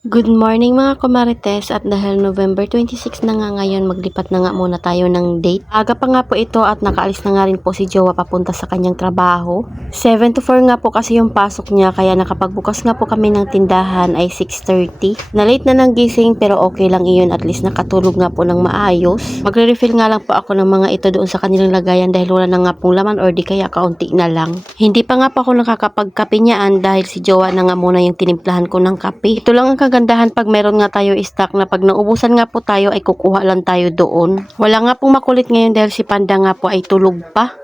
Good morning mga kumarites, at dahil November 26 na nga ngayon, maglipat na nga muna tayo ng date. Aga pa nga po ito at nakaalis na nga rin po si Jowa papunta sa kanyang trabaho. 7 to 4 nga po kasi yung pasok niya, kaya nakapagbukas nga po kami ng tindahan ay 6:30. Na-late na ng gising pero okay lang iyon, at least nakatulog nga po ng maayos. Magre-refill nga lang po ako ng mga ito doon sa kanilang lagayan dahil wala na nga pong laman or di kaya kaunti na lang. Hindi pa nga po ako nakakapagkape niyaan dahil si Jowa na nga muna yung tinimplahan ko ng kape. Ito lang ang kagandahan pag meron nga tayo stock na pag naubusan nga po tayo ay kukuha lang tayo doon. Wala nga pong makulit ngayon dahil si Panda nga po ay tulog pa.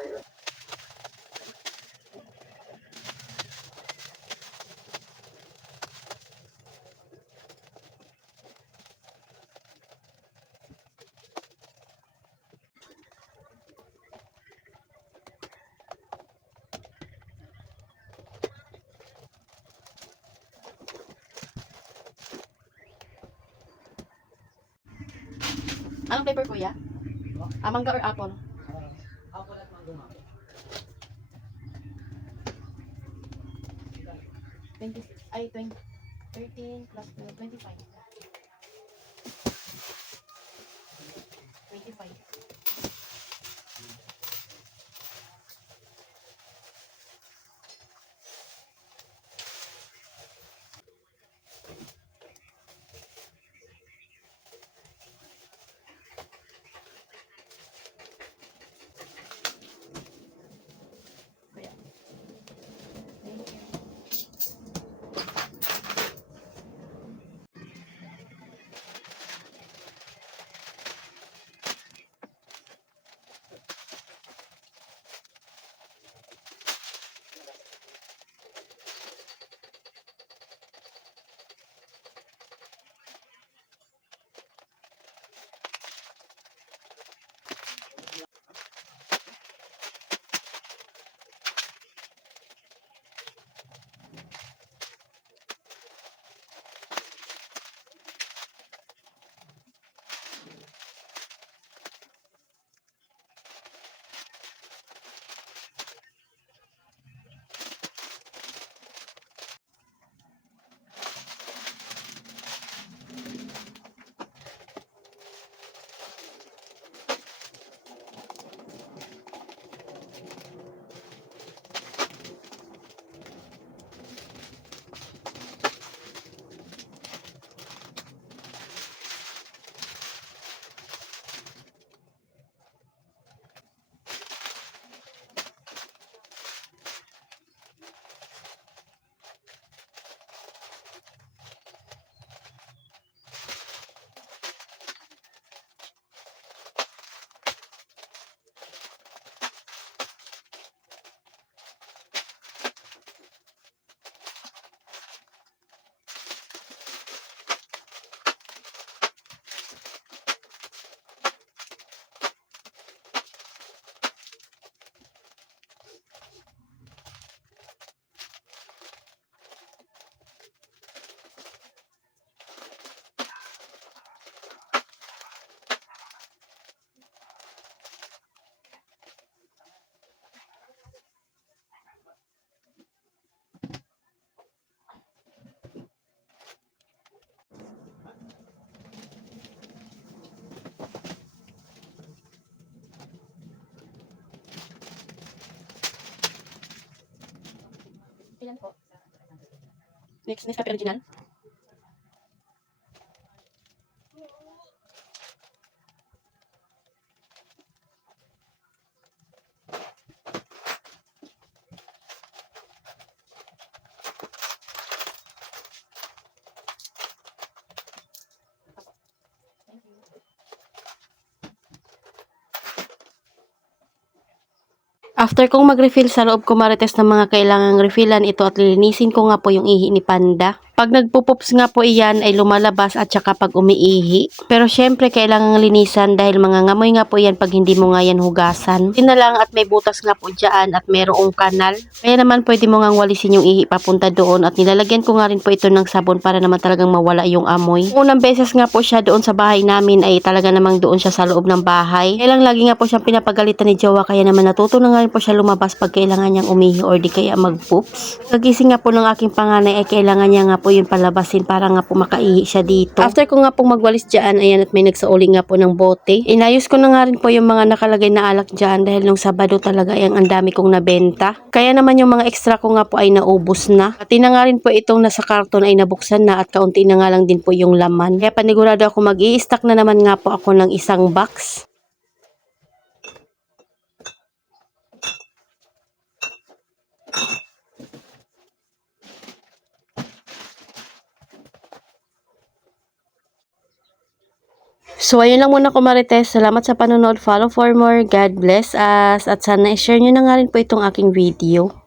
Anong flavor kuya? Mangga or apple? Apple at mango, ma'am. 13 plus 12, 25. 25. Ilan po? Next Nescafe original. After kong mag-refill sa loob ko marites ng mga kailangang refillan ito, at lilinisin ko nga po yung ihi ni Panda. Pag nagpupups nga po iyan ay lumalabas at saka pag umiihi. Pero syempre kailangang linisan dahil mga ngamoy nga po yan pag hindi mo nga yan hugasan. Yun na lang, at may butas nga po dyan at mayroong kanal. Kaya naman pwede mo nga walisin yung ihi papunta doon, at nilalagyan ko nga rin po ito ng sabon para naman talagang mawala yung amoy. Unang beses nga po siya doon sa bahay namin ay talaga namang doon siya sa loob ng bahay. Kaya lang lagi nga po siyang pinapagalitan ni Jowa, kaya naman natuto na nga rin po siya lumabas pag kailangan niyang umihi or di kaya mag-poops. Kagising nga po ng aking panganay ay kailangan niya nga po po yun palabasin para nga po makaihi siya dito. After ko nga pong magwalis dyan, ayan at may nagsauli nga po ng bote. Inayos ko na nga rin po yung mga nakalagay na alak dyan dahil nung Sabado talaga ay ang dami kong nabenta. Kaya naman yung mga extra ko nga po ay naubos na. Pati na nga rin po itong nasa karton ay nabuksan na at kaunti na nga lang din po yung laman. Kaya panigurado ako mag-i-stack na naman nga po ako ng isang box. So, ayun lang muna ko Marites. Salamat sa panonood. Follow for more. God bless us. At sana i-share nyo na nga rin po itong aking video.